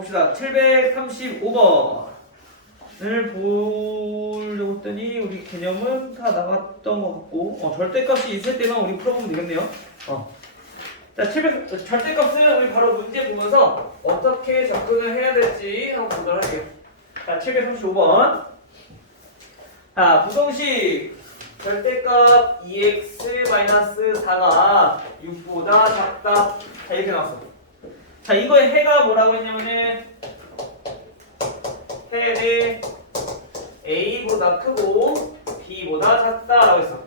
봅시다. 735번을 보려고 했더니 우리 개념은 다 나갔던 것 같고 절대값이 있을 때만 우리 풀어보면 되겠네요. 자, 절대값은 우리 바로 문제 보면서 어떻게 접근을 해야 될지 한번 보도록 할게요. 자, 735번. 자, 부동식 절대값 2x-4가 6보다 작다. 자, 이렇게 나왔어. 자, 이거의 해가 뭐라고 했냐면은 해는 a보다 크고 b보다 작다라고 했어.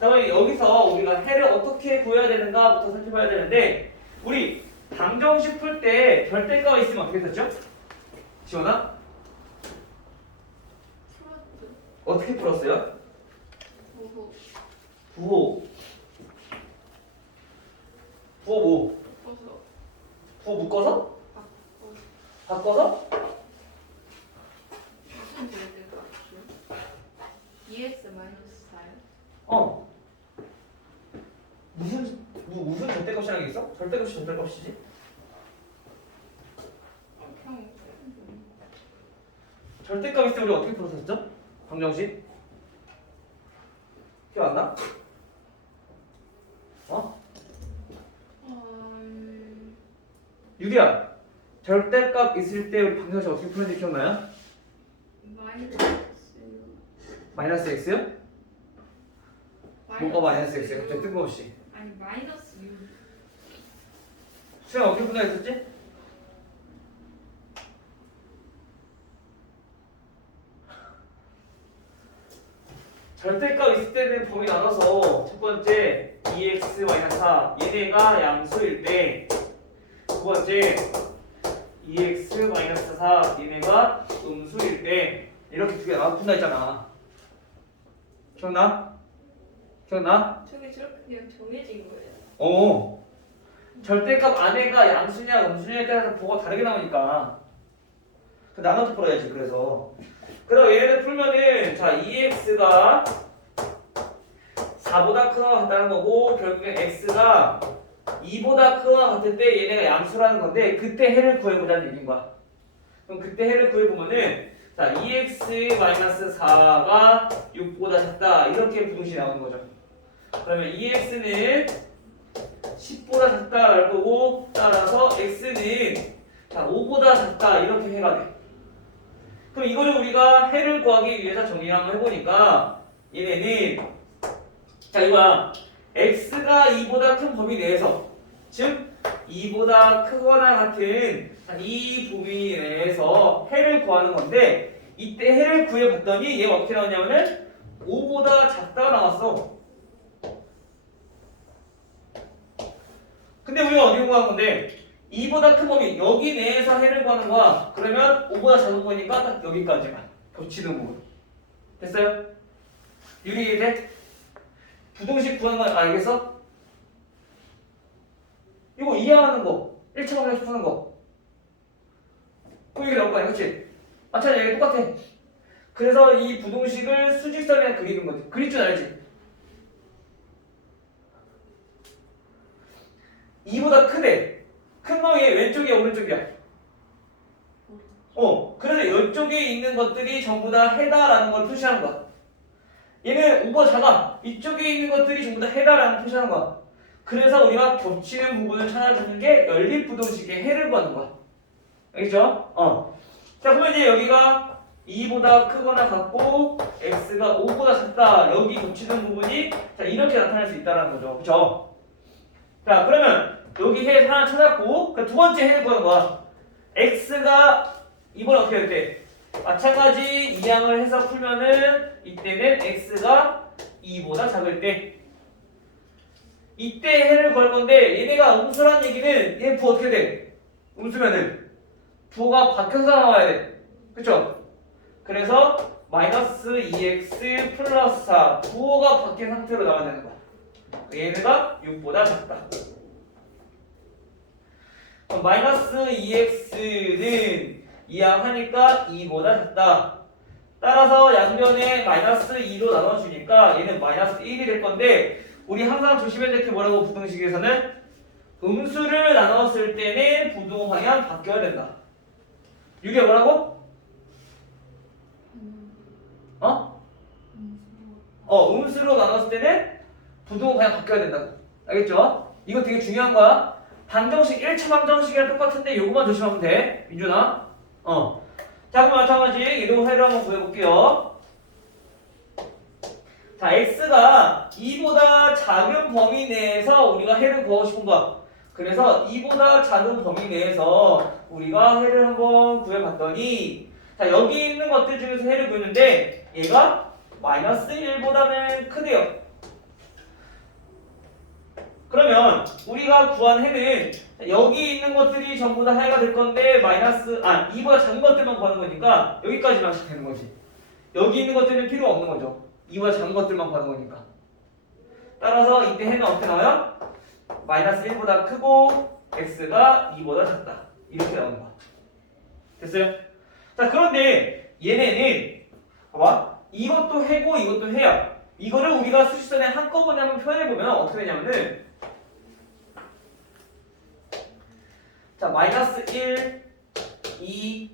자, 그럼 여기서 우리가 해를 어떻게 구해야 되는가부터 살펴봐야 되는데, 우리 방정식 풀 때 절대값이 있으면 어떻게 썼죠? 지원아? 어떻게 풀었어요? 부호 뭐? 부호 묶어서? 바꿔서? 무슨 절대값이요? 2x-4요? 무슨 절대값이라는 게 있어? 절대값이 절대값이지? 그냥 절대값 있을 때 우리 어떻게 풀었었죠? 방정식? 기억 안 나? 유리야, 절대값 있을 때 우리 방정식 어떻게 푸는지 기억나요? 마이너스 x요? 뭐가 마이너스 x요? 갑자기 뜬금없이. 아니 마이너스 6. 수영 어떻게 푼다 했었지? 절대값 있을 때는 범위 나눠서 첫 번째 2x-4 얘네가 양수일 때, 두 번째 2x-4 얘네가 음수일 때 이렇게 두 개 나눠푼다 했잖아. 기억나? 기억나? 저게 저렇게 그냥 정해진 거예요. 절대값 안에가 양수냐 음수냐에 따라서 보가 다르게 나오니까 나눠서 풀어야지. 그래서 얘를 풀면은 자 2x가 4보다 크거나 같다는 거고, 결국엔 x가 2보다 크거나 같을 때 얘네가 양수라는 건데, 그때 해를 구해보자는 얘기인 거야. 그럼 그때 해를 구해보면은 자 2x-4가 6보다 작다 이렇게 부등식이 나오는 거죠. 그러면 2x는 10보다 작다라는 거고, 따라서 x는 자 5보다 작다 이렇게 해가 돼. 그럼 이거를 우리가 해를 구하기 위해서 정리 한번 해보니까 얘네는 자 이거야, x가 2보다 큰 범위 내에서, 즉 2보다 크거나 같은 이 범위 내에서 해를 구하는 건데, 이때 해를 구해봤더니 얘가 어떻게 나왔냐면은 5보다 작다가 나왔어. 근데 우리가 어디 구한 건데 2보다 큰 범위 여기 내에서 해를 구하는 거야. 그러면 5보다 작은 거니까 딱 여기까지만 겹치는 부분. 됐어요? 유리 이해돼? 부등식 구하는 거 알겠어? 이거 이해하는 거 1차 방정식 푸는 거 그 얘기 나올 거 아니야, 그치? 마찬가지로 얘기 똑같아. 그래서 이 부등식을 수직선에 그리는 거지. 그릴 줄 알지? 2보다 크대. 큰 놈이 왼쪽이야 오른쪽이야? 그래서 이쪽에 있는 것들이 전부 다 해다라는 걸 표시하는 거야. 얘는 5보다 작아. 이쪽에 있는 것들이 전부 다 해다라는 걸 표시하는 거야. 그래서 우리가 겹치는 부분을 찾아주는 게 연립부등식의 해를 구하는 거야. 알겠죠? 자, 그러면 이제 여기가 2보다 크거나 같고 x가 5보다 작다. 여기 겹치는 부분이 자 이렇게 나타날 수 있다는 거죠. 그쵸? 자, 그러면 여기 해 하나 찾았고, 두 번째 해를 구하는 거야. x가 이번 어떻게 될 때? 마찬가지 이항을 해서 풀면은 이때는 x가 2보다 작을 때, 이때 해를 구할 건데, 얘네가 음수란 얘기는 얘 부 어떻게 돼? 음수면은 부호가 바뀌어서 나와야 돼. 그쵸? 그래서 마이너스 2x 플러스 4 부호가 바뀐 상태로 나와야 되는 거야. 얘네가 6보다 작다. 그럼 마이너스 2x는 이항하니까 2보다 작다. 따라서 양변에 마이너스 2로 나눠주니까 얘는 마이너스 1이 될 건데, 우리 항상 조심해야 될 게 뭐라고? 부등식에서는 음수를 나눴을 때는 부등 방향 바뀌어야 된다. 유리가 뭐라고? 음수로 나눴을 때는 부동은 그냥 바뀌어야 된다고. 알겠죠? 이거 되게 중요한 거야. 방정식 1차 방정식이랑 똑같은데 요거만 조심하면 돼. 민준아. 자, 그럼 마찬가지 얘도 해를 한번 구해볼게요. 자, x가 2보다 작은 범위 내에서 우리가 해를 구하고 싶은 거야. 그래서 2보다 작은 범위 내에서 우리가 해를 한번 구해봤더니, 자, 여기 있는 것들 중에서 해를 구했는데 얘가 마이너스 1보다는 크대요. 그러면 우리가 구한 해는 여기 있는 것들이 전부 다 해가 될 건데 2보다 작은 것들만 구하는 거니까 여기까지만 되는 거지. 여기 있는 것들은 필요 없는 거죠. 2보다 작은 것들만 구하는 거니까. 따라서 이때 해는 어떻게 나와요? 마이너스 1보다 크고 x가 2보다 작다. 이렇게 나오는 거야. 됐어요? 자, 그런데 얘네는 봐봐. 이것도 해고 이것도 해야. 이거를 우리가 수식선에 한꺼번에 한번 표현해보면 어떻게 되냐면은, 자, 마이너스 1, 2,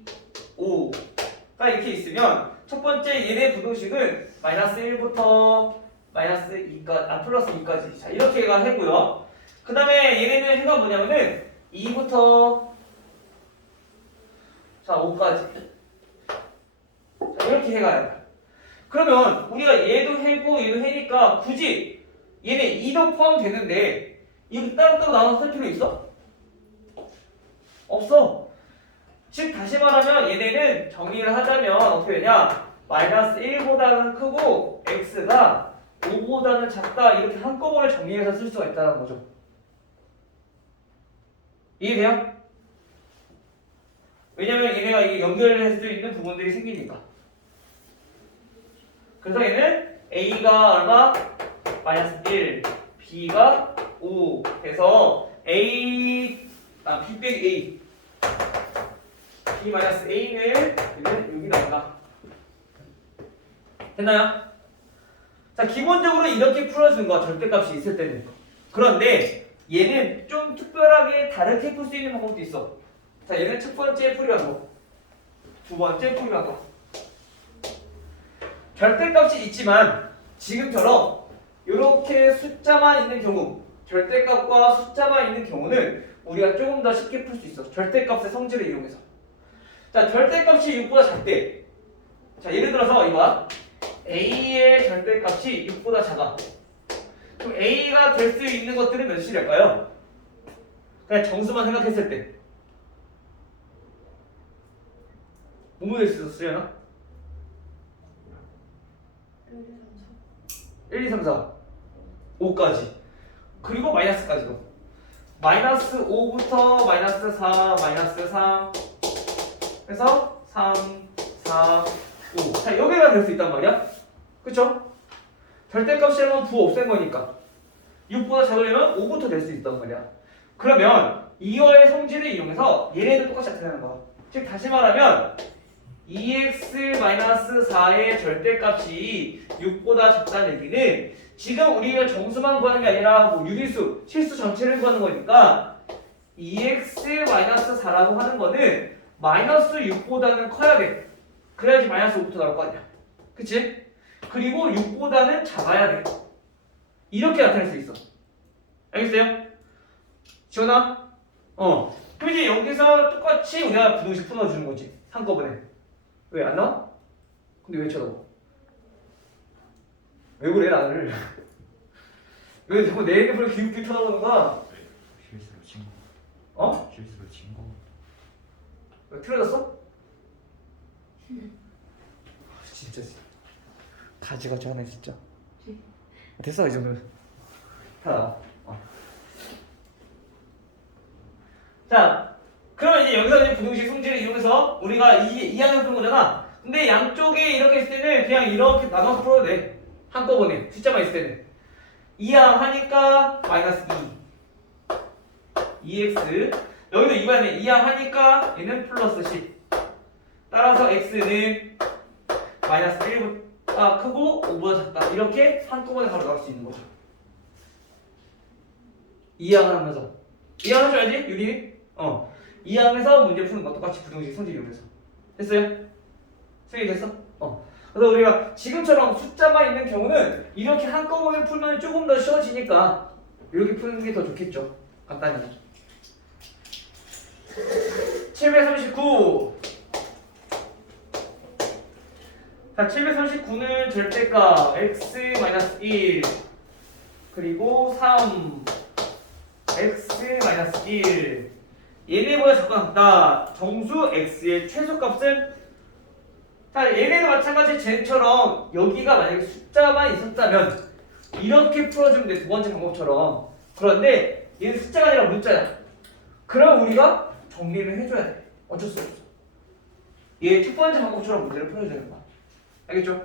5가 이렇게 있으면 첫 번째 얘네 부등식은 마이너스 1부터 마이너스 2까지, 플러스 2까지. 자, 이렇게가 해고요. 그 다음에 얘네는 해가 뭐냐면은 2부터 자, 5까지. 자, 이렇게 해가야 돼. 그러면 우리가 얘도 해고 얘도 해니까 굳이 얘네 2도 포함되는데 이거 따로따로 나눠서 쓸 필요 있어? 없어. 즉 다시 말하면 얘네는 정리를 하자면 어떻게 되냐? 마이너스 1보다는 크고 x가 5보다는 작다. 이렇게 한꺼번에 정리해서 쓸 수가 있다는 거죠. 이해돼요? 왜냐면 얘네가 이게 연결할 수 있는 부분들이 생기니까. 그래서 얘는 a가 얼마? 마이너스 1, b가 5 해서 b 빼기 a, b 마이너스 a는 여기 나온다. 됐나요? 자, 기본적으로 이렇게 풀어주는 거야. 절대값이 있을 때는. 그런데 얘는 좀 특별하게 다르게 풀 수 있는 방법도 있어. 자, 얘는 첫 번째 풀이 방법, 두 번째 풀이 방법. 절대값이 있지만 지금처럼 이렇게 숫자만 있는 경우, 절대값과 숫자만 있는 경우는 우리가 조금 더 쉽게 풀 수 있어. 절대값의 성질을 이용해서. 자, 절대값이 6보다 작대. 자, 예를 들어서 이거야. a의 절대값이 6보다 작아. 그럼 a가 될 수 있는 것들은 몇이 될까요? 그냥 정수만 생각했을 때 뭐뭐 될 수 있어, 수연아? 1, 2, 3, 4 5까지. 그리고 마이너스까지도. 마이너스 5부터 마이너스 4, 마이너스 3 해서 3, 4, 5. 자, 여기가 될 수 있단 말이야. 그쵸? 절대값이라면 부 없앤 거니까 6보다 작으려면 5부터 될 수 있단 말이야. 그러면 이어의 성질을 이용해서 얘네도 똑같이 나타내는 거야. 즉 다시 말하면 2x-4의 절대값이 6보다 작다는 얘기는 지금 우리가 정수만 구하는 게 아니라 뭐 유리수, 실수 전체를 구하는 거니까 2x-4라고 하는 거는 마이너스 6보다는 커야 돼. 그래야지 마이너스 5부터 나올 거 아니야. 그치? 그리고 6보다는 작아야 돼. 이렇게 나타낼 수 있어. 알겠어요? 지원아? 그럼 이제 여기서 똑같이 우리가 부등식 풀어주는 거지. 한꺼번에. 왜 안 나와? 근데 왜 쳐다봐? 왜 그래 나를? 왜 자꾸 내 핸드폰을 귀엽게 쳐다보는 거야? 실수로 친 거. 실수로 친 거. 왜 틀어졌어? 진짜 가지가지 하네 진짜. 됐어 이 정도면. 자, 자, 그럼 이제 여기서 이제 부등식 성질을 이용해서 우리가 이항을 푸는 거잖아. 근데 양쪽에 이렇게 있을 때는 그냥 이렇게 나눠서 풀어도 돼. 한꺼번에 숫자만 있을 때는. 이항 하니까 마이너스 2 2x. 여기도 이반에 이항 하니까 얘는 플러스 10. 따라서 x는 마이너스 1보다 크고 5보다 작다. 이렇게 한꺼번에 바로 나올 수 있는 거죠. 이항을 하면서. 이항 해줘야지 유리. 이 항에서 문제 푸는 거 똑같이 부등식 성질 이용해서. 됐어요? 승리 됐어? 그래서 우리가 지금처럼 숫자만 있는 경우는 이렇게 한꺼번에 풀면 조금 더 쉬워지니까 이렇게 푸는 게 더 좋겠죠. 간단히. 739. 자, 739는 절대값 x-1 그리고 3 x-1 얘네보다 작거나 같다. 정수 x의 최소값은 자, 얘네도 마찬가지 쟤처럼 여기가 만약에 숫자만 있었다면 이렇게 풀어주면 돼. 두 번째 방법처럼. 그런데 얘는 숫자가 아니라 문자야. 그럼 우리가 정리를 해줘야 돼. 어쩔 수 없어. 얘 첫 번째 방법처럼 문제를 풀어줘야 되는 거야. 알겠죠?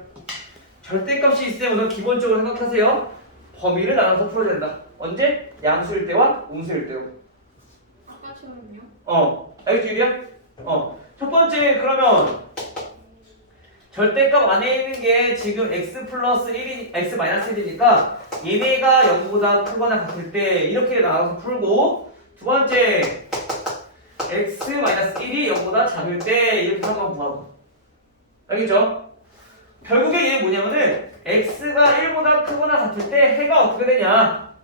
절대값이 있으면 우선 기본적으로 생각하세요. 범위를 나눠서 풀어야 된다. 언제? 양수일 때와 음수일 때로. 아까처럼요? 알겠지, 유리야? 첫 번째 그러면 절대값 안에 있는 게 지금 x 플러스 1이 x 마이너스 1이니까 얘네가 0보다 크거나 같을 때 이렇게 나눠서 풀고 두 번째 x 마이너스 1이 0보다 작을 때 이렇게 한번 구하고 알겠죠? 결국에 얘는 뭐냐면은 x가 1보다 크거나 같을 때 해가 어떻게 되냐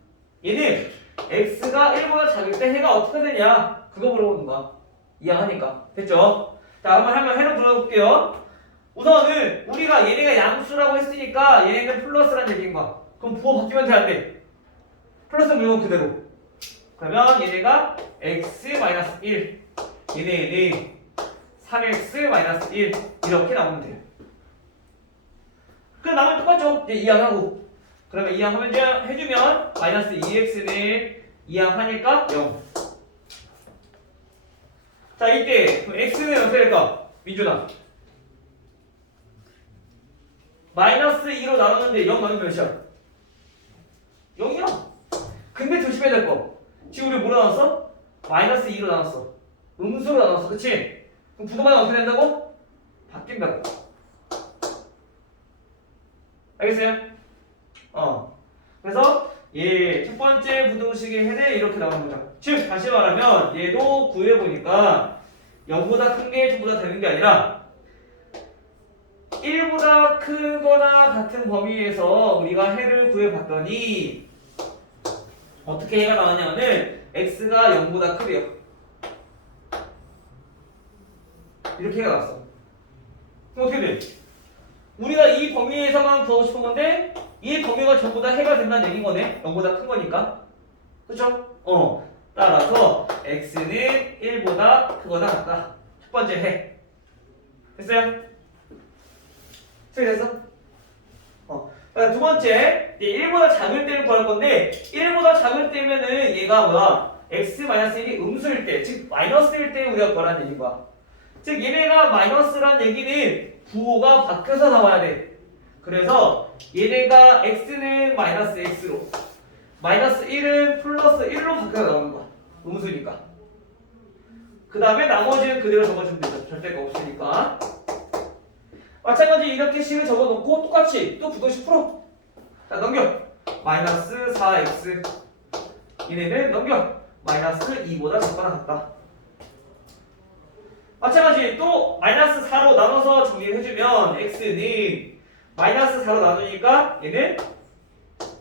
얘는 x가 1보다 작을 때 해가 어떻게 되냐 그거 물어보는 거야 이해하니까 됐죠? 자 한번 해로 들어볼게요. 우선은 우리가 얘네가 양수라고 했으니까 얘네는 플러스란 얘기인 거야. 그럼 부호 바뀌면 돼 안 돼? 플러스 물건 그대로. 그러면 얘네가 x-1 얘네는 3x-1 이렇게 나오면 돼요. 그럼 나머지 똑같죠? 이제 이항하고 그러면 이항하면 해주면 마이너스 2x는 이항하니까 0. 자 이때 그럼 x는 어떻게 될까? 민준아 마이너스 2로 나눴는데 0 나누면 몇이야? 0이야. 근데 조심해야 될 거. 지금 우리 뭐로 나눴어? 마이너스 2로 나눴어. 음수로 나눴어. 그치? 그럼 부동반은 어떻게 된다고? 바뀐다고. 알겠어요? 그래서 얘 첫 번째 부등식의 해는 이렇게 나오는 거죠. 즉 다시 말하면 얘도 구해보니까 0보다 큰 게 전부 다 되는 게 아니라 1보다 크거나 같은 범위에서 우리가 해를 구해봤더니 어떻게 해가 나왔냐면은 x가 0보다 크대요. 이렇게 해가 나왔어. 그럼 어떻게 돼? 우리가 이 범위에서만 구하고 싶은 건데 이 범위가 전부 다 해가 된다는 얘기인 거네. 0보다 큰 거니까. 그쵸? 따라서 x는 1보다 크거나 같다. 첫 번째 해. 됐어요? 됐어? 두 번째, 1보다 작을 때를 구할 건데 1보다 작을 때면은 얘가 뭐야? x-1이 음수일 때, 즉 마이너스일 때 우리가 구하라는 얘기인 거야. 즉 얘네가 마이너스란 얘기는 부호가 바뀌어서 나와야 돼. 그래서 얘네가 x는 마이너스 x로 마이너스 1은 플러스 1로 바뀌어서 나오는 거야. 음수니까. 그 다음에 나머지는 그대로 적어주면 되죠. 절대가 없으니까. 마찬가지 이렇게 식을 적어놓고 똑같이 또 부등식 풀어. 자 넘겨. 마이너스 4x 얘네는 넘겨. 마이너스 2보다 작거나 같다. 마찬가지 또 마이너스 4로 나눠서 정리를 해주면 x는 마이너스 4로 나누니까 얘는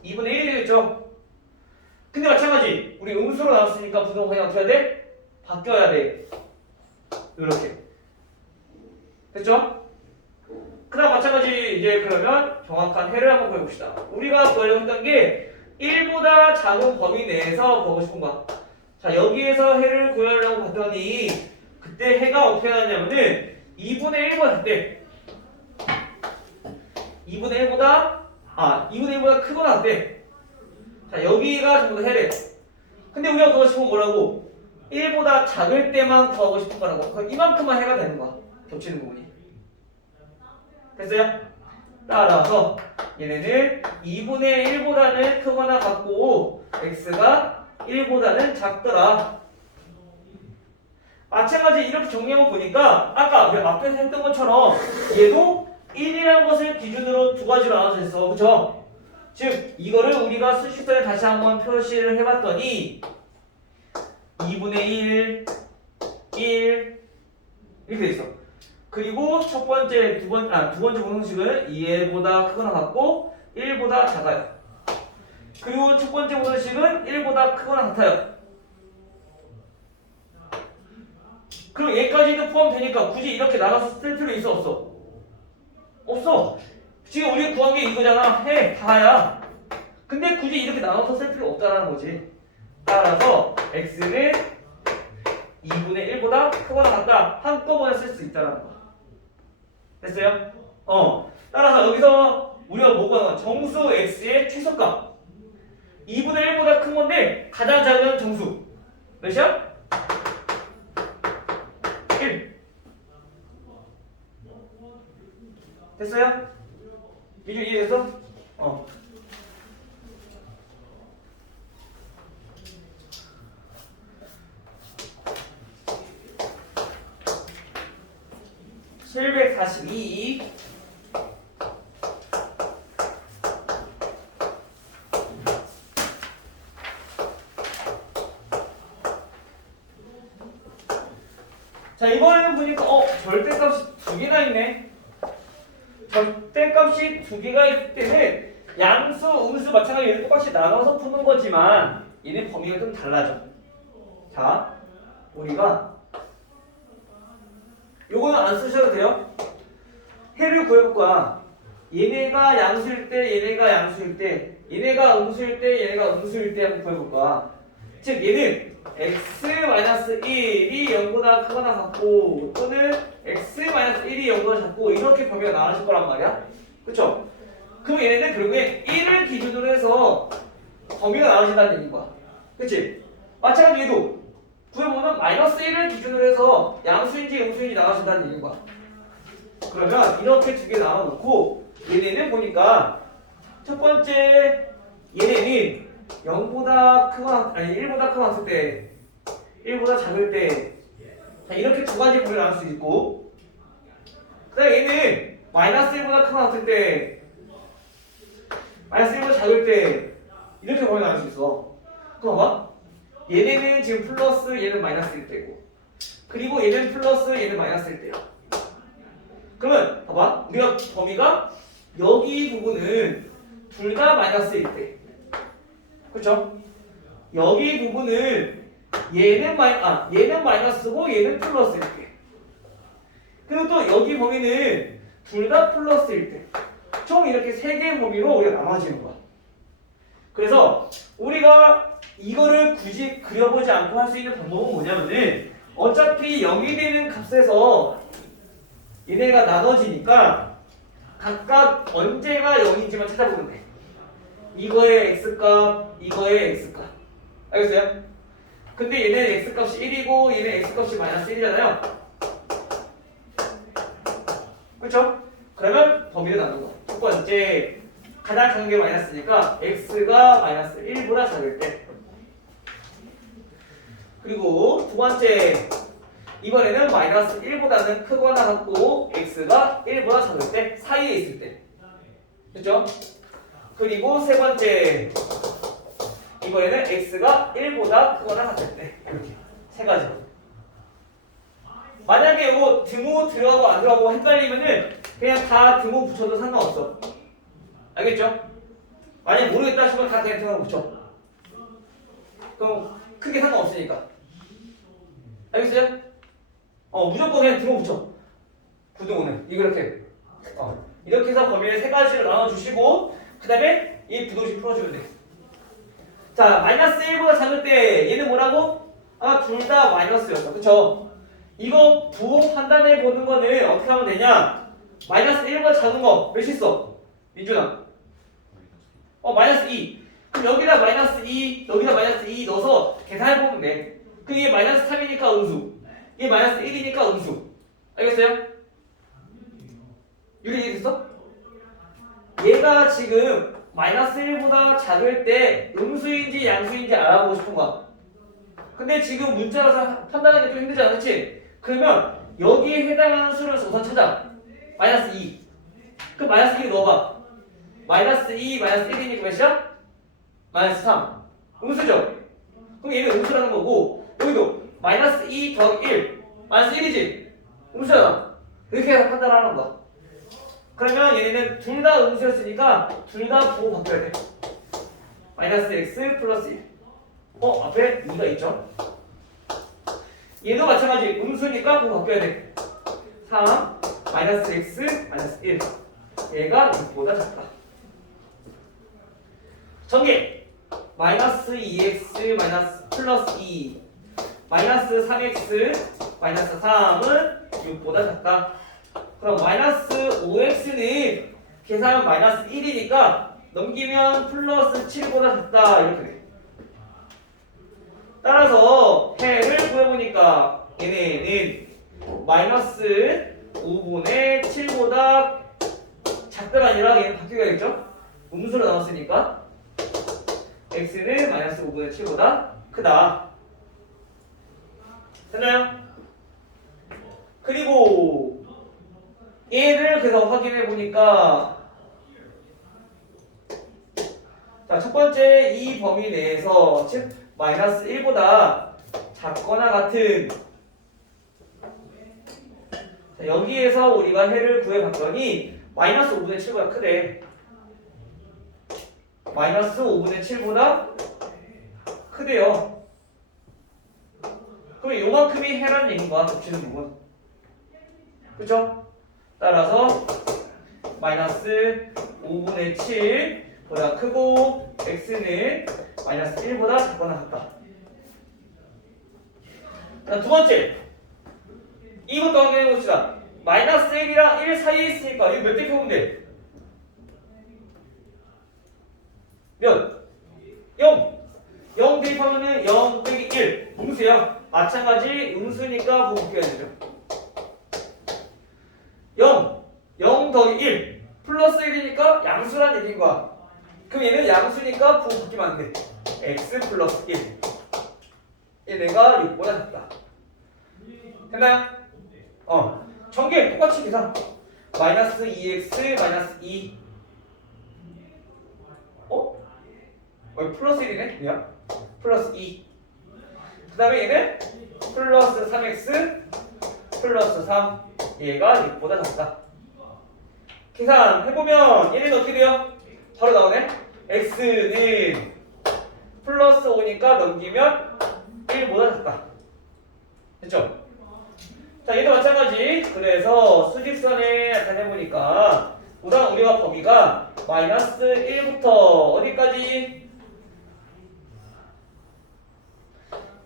2분의 1이 되겠죠. 근데 마찬가지 우리 음수로 나눴으니까 부등호가 어떻게 해야 돼? 바뀌어야 돼. 이렇게 됐죠? 그 다음 마찬가지 이제 그러면 정확한 해를 한번 구해봅시다. 우리가 구하려고 했던 게 1보다 작은 범위 내에서 구하고 싶은 거야. 자 여기에서 해를 구하려고 봤더니 그때 해가 어떻게 나왔냐면은 2분의 1보다 같대. 2분의 1보다 크거나 같대. 자 여기가 전부 다 해래. 근데 우리가 구하고 싶은 건 뭐라고? 1보다 작을 때만 구하고 싶은 거라고. 그럼 이만큼만 해가 되는 거야. 겹치는 부분이. 됐어요? 따라서 얘네는 2분의 1보다는 크거나 같고 x가 1보다는 작더라. 마찬가지 이렇게 정리하고 보니까 아까 우리 앞에서 했던 것처럼 얘도 1이라는 것을 기준으로 두 가지로 나눠져 있어. 그쵸? 즉 이거를 우리가 수식선에 다시 한번 표시를 해봤더니 2분의 1 1 이렇게 돼 있어. 그리고 두 번째 모순식은 2보다 크거나 같고 1보다 작아요. 그리고 첫 번째 모순식은 1보다 크거나 같아요. 그럼 얘까지도 포함되니까 굳이 이렇게 나가서 쓸 필요 있어 없어? 없어. 지금 우리가 구한 게 이거잖아. 해 다야. 근데 굳이 이렇게 나눠서 쓸 필요 없다라는 거지. 따라서 x는 2분의 1보다 크거나 같다. 한꺼번에 쓸 수 있다라는 거야. 됐어요? 따라서 여기서 우리가 뭐 구하는 거야? 정수 x의 최소값 2분의 1보다 큰 건데 가장 작은 정수 몇이야? 1. 됐어요? 미주 이해됐어? 어. (742) 자, 이번에는 보니까 절대값이 두 개가 있네. 절대값이 두 개가 있을 때는 양수, 음수 마찬가지로 똑같이 나눠서 푸는 거지만 얘네 범위가 좀 달라져. 자, 우리가 요거는 안 쓰셔도 돼요. 해를 구해볼 거야. 얘네가 양수일 때, 얘네가 양수일 때, 얘네가 음수일 때, 얘네가 음수일 때 한번 구해볼 거야. 즉 얘는 x-1이 0보다 크거나 같고 또는 x-1이 0보다 작고 이렇게 범위가 나눠질 거란 말이야. 그쵸? 그럼 얘네는 결국에 1을 기준으로 해서 범위가 나눠진다는 얘기인 거야. 그치? 마찬가지로 얘도 구해보면 -1을 기준으로 해서 양수인지 음수인지 나눠진다는 얘기인 거야. 그러면 이렇게 두 개 나눠놓고 얘네는 보니까 첫 번째 얘네는 0보다 크거나 아니 1보다 크거나 같을 때 1보다 작을 때 자, 이렇게 두 가지 범위를 나눌 수 있고 그 다음에 얘는 -1보다 크거나 같을 때 -1보다 작을 때 이렇게 범위 나눌 수 있어. 그럼 봐봐 얘네는 지금 플러스 얘는 마이너스일 때고 그리고 얘는 플러스 얘는 마이너스일 때야. 그러면 봐봐 우리가 범위가 여기 부분은 둘 다 마이너스일 때 그쵸? 여기 부분은 얘는 마이너스고 얘는 플러스일 때 그리고 또 여기 범위는 둘 다 플러스일 때 총 이렇게 세 개의 범위로 우리가 나눠지는 거야. 그래서 우리가 이거를 굳이 그려보지 않고 할 수 있는 방법은 뭐냐면은 어차피 0이 되는 값에서 얘네가 나눠지니까 각각 언제가 0인지만 찾아보면 돼. 이거의 x값, 이거의 x값. 알겠어요? 근데 얘는 x값이 1이고 얘는 x값이 -1이잖아요. 그렇죠? 그러면 범위를 나눈 거야. 첫 번째 가장 작은 게 마이너스니까 x가 -1보다 작을 때. 그리고 두 번째 이번에는 -1보다는 크거나 같고 x가 1보다 작을 때 사이에 있을 때. 됐죠? 그리고 세 번째 이번에는 x가 1보다 크거나 같을 때. 이렇게 세 가지. 만약에 이거 등호 들어가고 안 들어가고 헷갈리면은 그냥 다 등호 붙여도 상관없어. 알겠죠? 만약 모르겠다 싶으면 다 그냥 등호 붙여. 그럼 크게 상관없으니까. 알겠어요? 무조건 그냥 등호 붙여. 부등호는 이렇게. 이렇게 해서 범위를 세 가지를 나눠주시고 그 다음에 이 부등식 풀어주면 돼. 자, -1보다 작을 때 얘는 뭐라고? 둘 다 마이너스였어. 그쵸? 이거 부호 판단해 보는 거는 어떻게 하면 되냐? -1보다 작은 거 몇 있어? 민준아. -2. 그럼 여기다 -2, 여기다 -2 넣어서 계산해 보면 돼. 그럼 이게 -3이니까 음수. 이게 -1이니까 음수. 알겠어요? 이렇게 이해됐어? 얘가 지금 -1보다 작을 때 음수인지 양수인지 알아보고 싶은 거야. 근데 지금 문자라서 판단하기 좀 힘들지 않았지? 그러면 여기에 해당하는 수를 우선 찾아. -2. 그럼 -2 넣어봐. -2, -1이니까 몇이야? -3. 음수죠? 그럼 얘는 음수라는 거고 여기도 -2 더하기 1 마이너스 1이지? 음수잖아. 이렇게 해서 판단하는 거야. 그러면 얘네는 둘 다 음수였으니까 둘 다 부호 바뀌어야 돼. 마이너스 x 플러스 1. 앞에 2가 있죠? 얘도 마찬가지 음수니까 부호 바뀌어야 돼. 3 마이너스 x 마이너스 1. 얘가 6보다 작다. 전개 마이너스 2x 마이너스 플러스 2 마이너스 3x 마이너스 3은 6보다 작다. 그럼 마이너스 5x는 계산 마이너스 1이니까 넘기면 플러스 7보다 작다 이렇게 돼. 따라서 해를 구해보니까 얘네는 마이너스 5분의 7보다 작다가 아니라 얘는 바뀌어야겠죠? 음수로 나왔으니까 x는 마이너스 5분의 7보다 크다. 됐나요? 그리고 얘를 그래서 확인해 보니까 자, 첫 번째 이 범위 내에서 즉 마이너스 1보다 작거나 같은 자, 여기에서 우리가 해를 구해봤더니 마이너스 5분의 7보다 크대. 마이너스 5분의 7보다 크대요. 그럼 요만큼이 해라는 얘기인 거야. 겹치는 부분. 그쵸? 따라서 마이너스 5분의 7보다 크고 x는 마이너스 1보다 작거나 같다. 자, 두 번째 이것도 확인해 봅시다. 마이너스 1이랑 1 사이에 있으니까 이거 몇 대 펴면 돼? 몇? 0 0 대입하면은 0 빼기 1 음수야. 마찬가지 음수니까 부호 바뀌어야 되죠. 0 더하기 1 플러스 1이니까 양수란 얘기인 거야. 그럼 얘는 양수니까 부호 바뀌면 안 돼. x 플러스 1 얘네가 6보다 작다. 됐나요? 전개 똑같이 계산. 마이너스 2x 마이너스 2 플러스 1이네? 뭐야? 플러스 2 그 다음에 얘는 플러스 3x 플러스 3 얘가 6보다 작다. 계산해보면 얘는 어떻게 돼요? 바로 나오네. x는 플러스 5니까 넘기면 1보다 작다. 됐죠? 자, 얘도 마찬가지. 그래서 수직선에 나타내보니까 우선 우리가 범위가 마이너스 1부터 어디까지?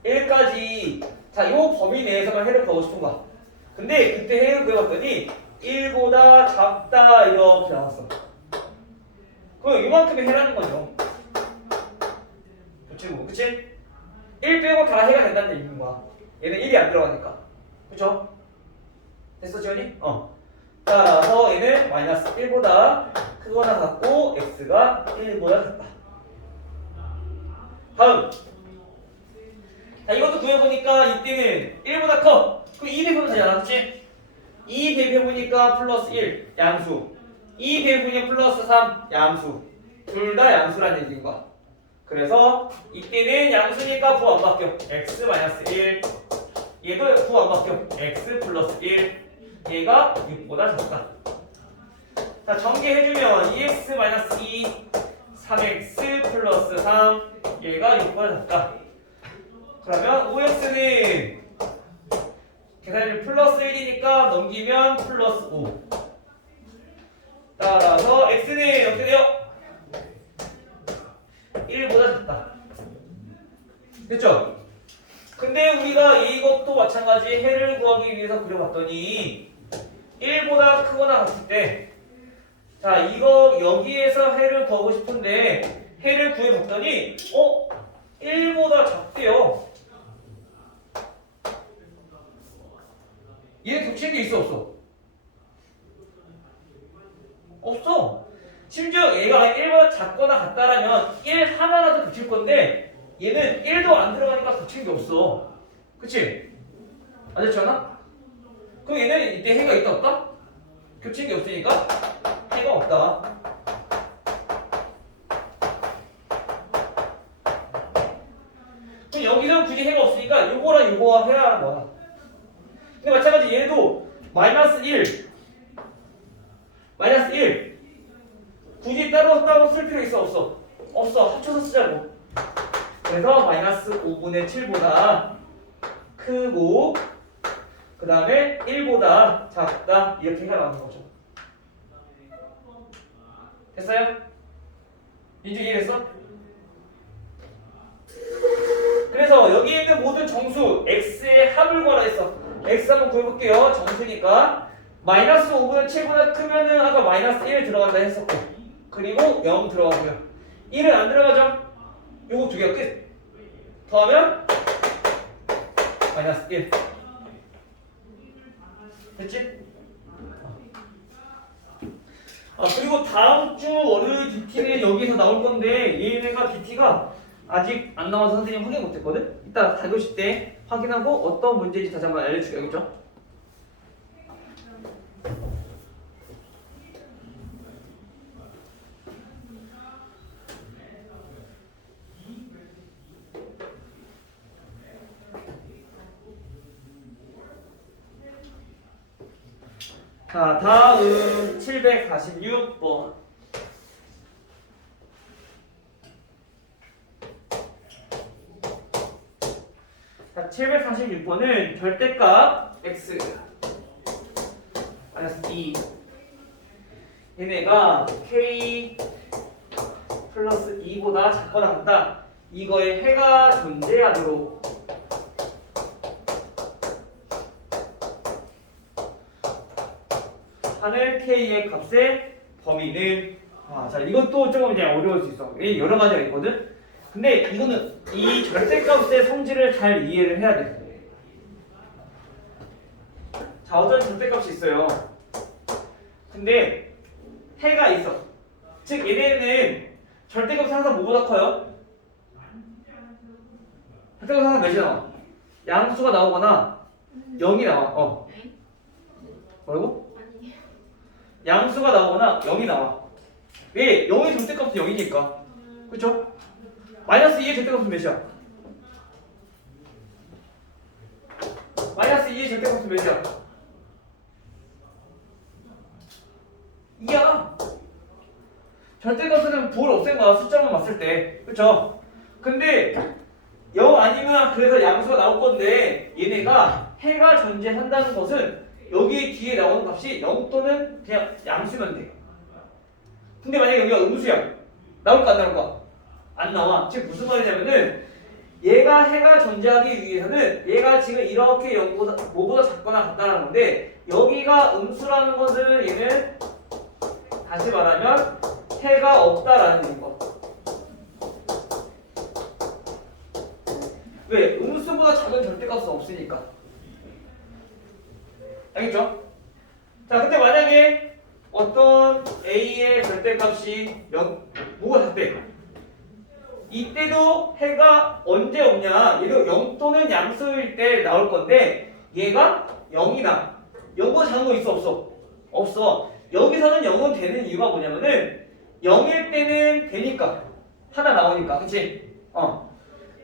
1까지. 자, 요 범위 내에서만 해를 구하고 싶은 거야. 근데 그때 해를 구해봤더니 1보다 작다 이렇게 나왔어. 그럼 이만큼이 해라는 거죠. 그치 뭐, 그치? 1 빼고 다 해가 된다는 얘기인 거야. 얘는 1이 안 들어가니까. 그쵸? 됐어, 지원이? 따라서 얘는 마이너스 1보다 크거나 같고 x가 1보다 작다. 다음. 자, 이것도 구해보니까 이때는 1보다 커. 그럼 2 대입하면 되잖아, 그치? 2 대입해보니까 플러스 1 양수, 2 대입해보니까 플러스 3 양수. 둘 다 양수라는 얘기인 거야. 그래서 이때는 양수니까 부호 안 바뀌어. x 마이너스 1 얘도 부호 안 바뀌어. x 플러스 1 얘가 6보다 작다. 자, 전개해주면 2x 마이너스 2 3x 플러스 3 얘가 6보다 작다. 그러면 5x는 계산이 플러스 1이니까 넘기면 플러스 5. 따라서 x는 어떻게 돼요? 1보다 작다. 됐죠? 근데 우리가 이것도 마찬가지 해를 구하기 위해서 그려봤더니 1보다 크거나 같을 때, 자, 이거 여기에서 해를 구하고 싶은데 해를 구해봤더니 1보다 작대요. 얘 겹치는 게 있어 없어? 없어. 심지어 얘가 1보다 작거나 같다라면 1 하나라도 겹칠 건데 얘는 1도 안 들어가니까 겹치는 게 없어. 그치? 안 그렇지 않아? 그럼 얘는 이때 해가 있다 없다? 겹치는 게 없으니까 해가 없다. 그럼 여기서 굳이 해가 없으니까 요거랑 요거와 해야 하는 거야. 근데 마찬가지 얘도 마이너스 1 굳이 따로 쓸 필요 있어 없어? 없어. 합쳐서 쓰자고. 그래서 마이너스 5분의 7보다 크고 그 다음에 1보다 작다 이렇게 해가 나오는 거죠. 됐어요? 민주 이해했어? 그래서 여기 있는 모든 정수 x의 합을 구하라 했어. x 한번 구해볼게요. 정수니까 마이너스 5분의 7보다 크면은 아까 마이너스 1 들어간다 했었고 그리고 0 들어가고요. 1은 안 들어가죠? 요거 두 개가 끝. 더하면 마이너스 1 됐지? 그리고 다음 주 월요일 DT는 여기서 나올 건데 얘네가 DT가 아직 안 나와서 선생님 확인 못했거든? 이따 4교시 때 확인하고 어떤 문제인지 다시 한번 알려줄게요. 알겠죠? 자, 다음 746번. 자, 746번은 절대값 x 마이너스 2 얘네가 k 플러스 2보다 작거나 같다. 이거에 해가 존재하도록 하는 k의 값의 범위는 자 이것도 조금 이제 어려울 수 있어. 여러 가지가 있거든. 근데 이거는 이 절대값의 성질을 잘 이해를 해야 돼. 자 어떤 절대값이 있어요. 근데 해가 있어. 즉 얘네는 절대값이 항상 뭐보다 커요? 절대값이 항상 몇이 나와? 양수가 나오거나 0이 나와. 뭐라고? 아니. 양수가 나오거나 0이 나와. 왜? 0의 절대값은 0이니까. 그쵸? 마이너스 2의 절대값은 몇이야? 마이너스 2의 절대값은 몇이야? 2야. 절대값은 부호를 없앤 거야. 숫자만 봤을 때. 그쵸? 근데 0 아니면 그래서 양수가 나올 건데 얘네가 해가 존재한다는 것은 여기 뒤에 나오는 값이 0 또는 그냥 양수면 돼. 근데 만약에 여기가 음수야. 나올까 안 나올까? 안 나와. 즉 무슨 말이냐면은 얘가 해가 존재하기 위해서는 얘가 지금 이렇게 0보다 뭐보다 작거나 같다는 건데 여기가 음수라는 것은 얘는 다시 말하면 해가 없다라는 얘기인 거. 왜? 음수보다 작은 절대값은 없으니까. 알겠죠? 자, 근데 만약에 어떤 a의 절대값이 뭐가 작대? 이때도 해가 언제 없냐? 얘도 0 또는 양수일 때 나올 건데 얘가 0이다. 0보다 작은 거 있어 없어? 없어. 여기서는 0은 되는 이유가 뭐냐면은 0일 때는 되니까 하나 나오니까 그치?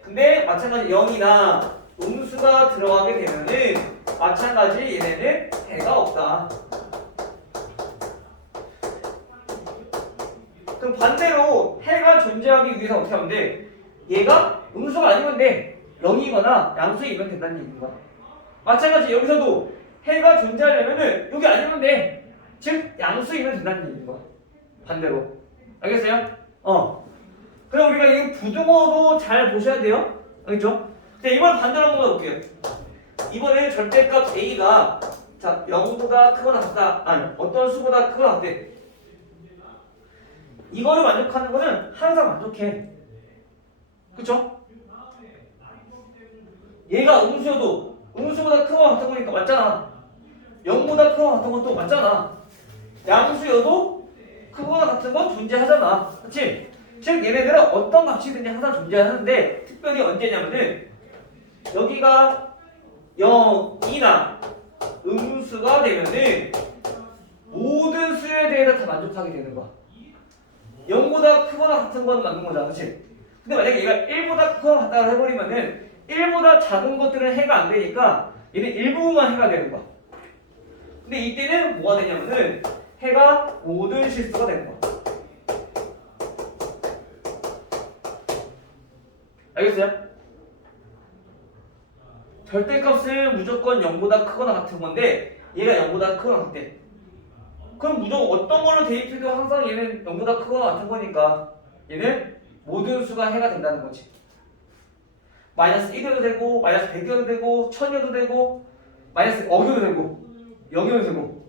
근데 마찬가지 0이나 음수가 들어가게 되면은 마찬가지 얘네는 해가 없다. 그럼 반대로 해가 존재하기 위해서 어떻게 하면 돼? 얘가 음수가 아니면 돼. 0이거나 양수이면 된다는 얘기인 거야. 마찬가지 여기서도 해가 존재하려면은 여기 아니면 돼. 즉 양수이면 된다는 얘기인 거야. 반대로. 알겠어요? 그럼 우리가 이 부등호도 잘 보셔야 돼요. 알겠죠? 자, 이번 반대로 한번 가볼게요. 이번에는 절대값 a가 자 0보다 크거나 같다. 아니 어떤 수보다 크거나 같대. 이거를 만족하는 거는 항상 만족해. 그쵸? 얘가 음수여도 음수보다 크거나 같은 거니까 맞잖아. 0보다 크거나 같은 것도 맞잖아. 양수여도 크거나 같은 건 존재하잖아. 그치? 즉 얘네들은 어떤 값이든지 항상 존재하는데 특별히 언제냐면은 여기가 0이나 음수가 되면은 모든 수에 대해서 다 만족하게 되는 거야. 0보다 크거나 같은 건 맞는 거잖아. 그치? 근데 만약에 얘가 1보다 크거나 같다고 해버리면은 1보다 작은 것들은 해가 안 되니까 얘는 일부만 해가 되는 거야. 근데 이때는 뭐가 되냐면은 해가 모든 실수가 되는 거야. 알겠어요? 절대값은 무조건 0보다 크거나 같은 건데 얘가 0보다 크거나 같대. 그럼 무조건 어떤 걸로 대입해도 항상 얘는 0보다 크거나 같은 거니까 얘는 모든 수가 해가 된다는 거지. 마이너스 1이어도 되고 마이너스 100이어도 되고 1000이어도 되고 마이너스 0이어도 되고 0이어도 되고.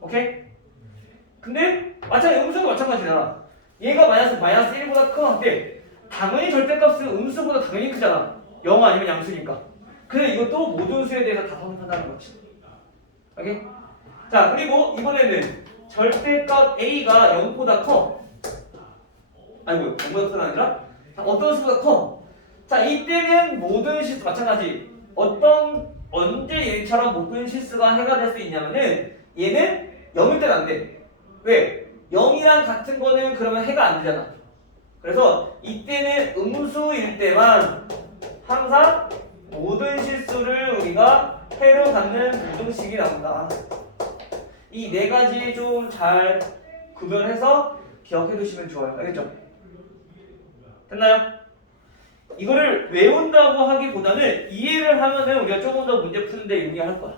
오케이? 근데 음수도 마찬가지잖아. 얘가 마이너스 1보다 크거나 같대. 당연히 절대값은 음수보다 당연히 크잖아. 0 아니면 양수니까. 근데 이것도 모든 수에 대해서 다 성립한다는 거지. 오케이? 자, 그리고 이번에는 절대값 A가 0보다 커. 아니고 0보다 커가 아니라 어떤 수보다 커. 자, 이때는 모든 실수 마찬가지. 언제 얘처럼 모든 실수가 해가 될 수 있냐면은 얘는 0일 때는 안 돼. 왜? 0이랑 같은 거는 그러면 해가 안 되잖아. 그래서 이때는 음수일 때만 항상 모든 실수를 우리가 해로 갖는 부등식이 나온다. 이 네 가지 좀 잘 구별해서 기억해 두시면 좋아요. 알겠죠? 됐나요? 이거를 외운다고 하기보다는 이해를 하면은 우리가 조금 더 문제 푸는데 용이할 거야.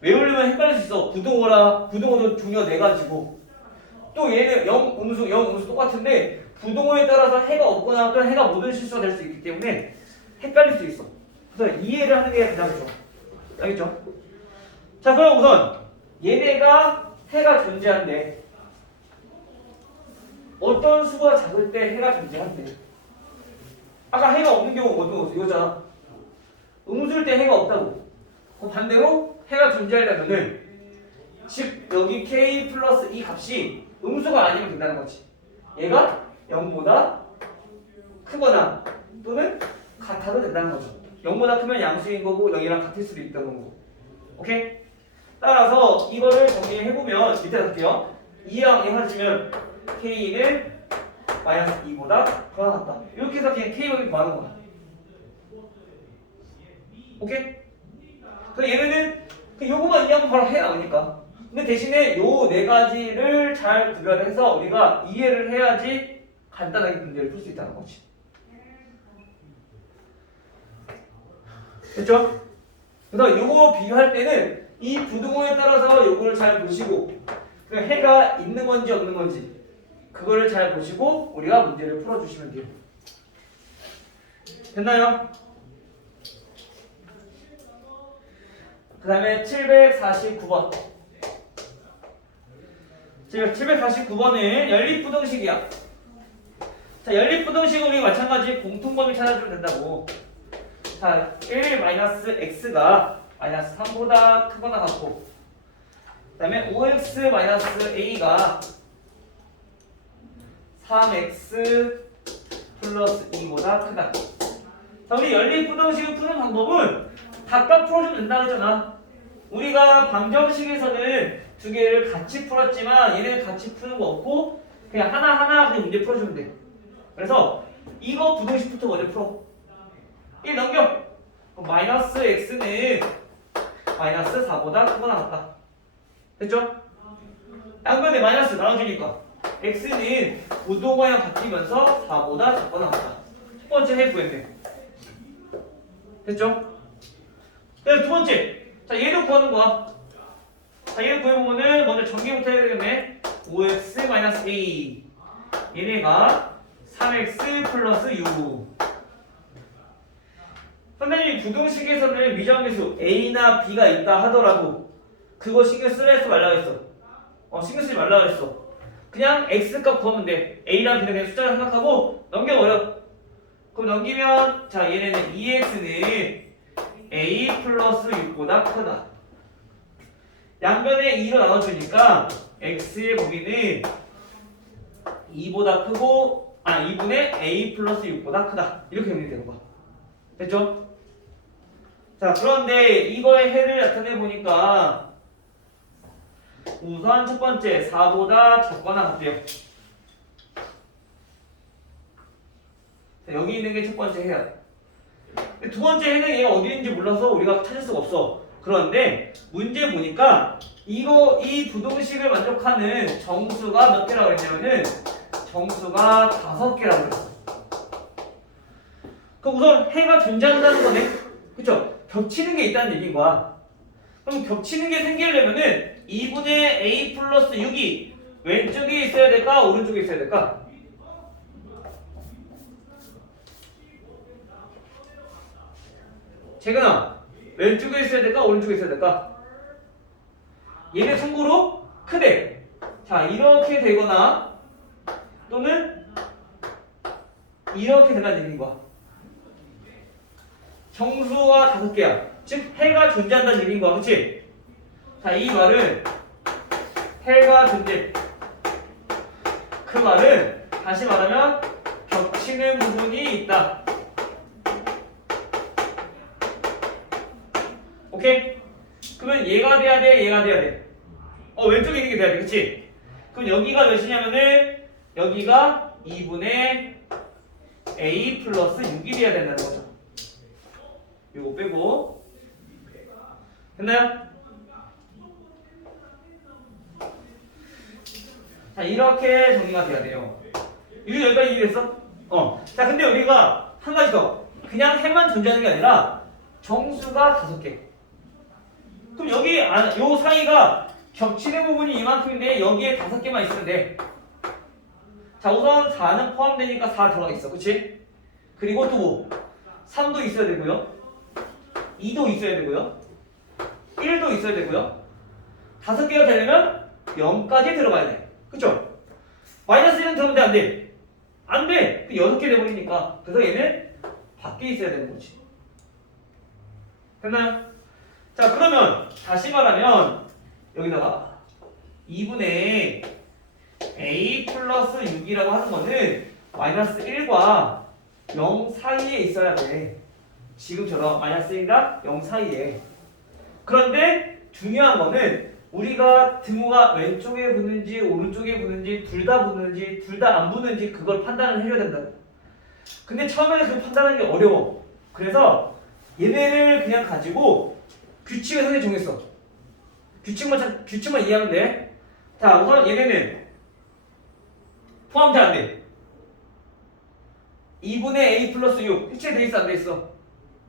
외우려면 헷갈릴 수 있어. 부등호도 중요 네 가지고 또 얘는 0 음수 똑같은데 부등호에 따라서 해가 없거나 또는 해가 모든 실수가 될 수 있기 때문에 헷갈릴 수 있어. 그래서 이해를 하는 게 가장 좋아. 알겠죠? 자, 그럼 우선 얘네가 해가 존재한대. 어떤 수가 작을 때 해가 존재한대. 아까 해가 없는 경우 어떤 거지? 이거잖아. 음수일 때 해가 없다고. 반대로 해가 존재하려면은 즉 여기 k 플러스 이 값이 음수가 아니면 된다는 거지. 얘가 0보다 크거나 또는 같아도 된다는 거죠. 0보다 크면 양수인 거고 0이랑 같을 수도 있다는 거고. 오케이? 따라서 이거를 정리해보면 밑에 갈게요. 2랑 해가지면 k는 마이너스 2보다 크거나 같다. 이렇게 해서 그냥 k를 구하는 거야. 오케이? 그래서 얘네는 요거만 이해하면 바로 해 나오니까. 근데 대신에 요 네 가지를 잘 구별해서 우리가 이해를 해야지 간단하게 문제를 풀 수 있다는 거지. 됐죠? 그래서 요거 비교할 때는 이 부등호에 따라서 요거를 잘 보시고 그 해가 있는 건지 없는 건지 그거를 잘 보시고 우리가 문제를 풀어주시면 돼요. 됐나요? 그 다음에 749번. 749번은 연립부등식이야. 자, 연립부등식은 우리 마찬가지 공통범위 찾아주면 된다고. 자, 1-x가 마이너스 3보다 크거나 같고, 그 다음에 5x-a가 3x 플러스 2보다 크다. 자, 우리 연립부등식을 푸는 방법은 각각 풀어주면 된다고 했잖아. 우리가 방정식에서는 두 개를 같이 풀었지만 얘네는 같이 푸는 거 없고 그냥 하나하나 그냥 문제 풀어주면 돼. 그래서 이거 부등식부터 먼저 풀어. 1 넘겨. 그럼 마이너스 x는 마이너스 4보다 크거나 같다. 됐죠? 양변에 마이너스 나눠주니까 x는 부동호랑 바뀌면서 4보다 작거나 같다. 첫 번째 해 구했네. 됐죠? 네, 두 번째. 자, 얘를 구하는 거야. 자, 얘를 구해보면은 먼저 전개부터 해야 되겠네. 5x-a. 얘네가 3x 플러스 6. 선생님이 부등식에서는 미정계수 a나 b가 있다 하더라도 그거 신경 쓰지 말라고 했어. 신경 쓰지 말라고 했어. 그냥 x값 구하면 돼. a랑 b는 그냥 숫자를 생각하고 넘겨버려. 그럼 넘기면 자, 얘네는 2x는 a 플러스 6보다 크다. 양변에 2로 나눠주니까 x의 범위는 2보다 크고 2분의 a 플러스 6보다 크다. 이렇게 정리되는 거야. 됐죠? 자, 그런데 이거의 해를 나타내 보니까 우선 첫 번째 4보다 작거나 같대요. 자, 여기 있는 게 첫 번째 해야. 두 번째 해는 얘가 어디 있는지 몰라서 우리가 찾을 수가 없어. 그런데 문제 보니까 이 부동식을 만족하는 정수가 몇 개라고 했냐면은 정수가 5개라고 했어. 그럼 우선 해가 존재한다는 거네. 그쵸? 겹치는 게 있다는 얘기인 거야. 그럼 겹치는 게 생기려면은 2분의 a 플러스 6이 왼쪽에 있어야 될까? 오른쪽에 있어야 될까? 재근아, 왼쪽에 있어야 될까? 오른쪽에 있어야 될까? 얘네 참고로 크대. 자, 이렇게 되거나 또는 이렇게 된다는 얘기인 거야. 정수가 5개야. 즉 해가 존재한다는 얘기인 거야. 그치? 자, 이 말은 해가 존재. 그 말은 다시 말하면 겹치는 부분이 있다. 오케이? 그러면 얘가 돼야 돼, 얘가 돼야 돼. 왼쪽에 있는 게 돼야 돼. 그치? 그럼 여기가 몇이냐면은 여기가 2분의 a 플러스 6이 돼야 된다는 거죠. 이거 빼고 됐나요? 자, 이렇게 정리가 돼야 돼요. 이게 여기까지 이해됐어? 자, 근데 우리가 한 가지 더. 그냥 해만 존재하는 게 아니라 정수가 5개. 그럼 여기 요 사이가 겹치는 부분이 이만큼인데 여기에 5개만 있으면 돼. 자, 우선 4는 포함되니까 4 들어가 있어. 그치? 그리고 또 뭐? 3도 있어야 되고요. 2도 있어야 되고요. 1도 있어야 되고요. 5개가 되려면 0까지 들어가야 돼. 그쵸? 마이너스 1은 들어오면 안 돼. 안 돼. 6개 돼버리니까. 그래서 얘는 밖에 있어야 되는 거지. 됐나요? 자, 그러면 다시 말하면 여기다가 2분의 a 플러스 6이라고 하는 거는 마이너스 1과 0 사이에 있어야 돼. 지금처럼 마이너스 1과 0 사이에. 그런데 중요한 거는 우리가 등호가 왼쪽에 붙는지 오른쪽에 붙는지 둘 다 붙는지 둘 다 안 붙는지 그걸 판단을 해줘야 된다고. 근데 처음에는 그 판단하는 게 어려워. 그래서 얘네를 그냥 가지고 규칙을 선생님이 정했어. 규칙만 이해하면 돼. 자, 우선 얘네는 포함돼 안 돼? 2분의 a 플러스 6 해체돼 있어 안 돼 있어?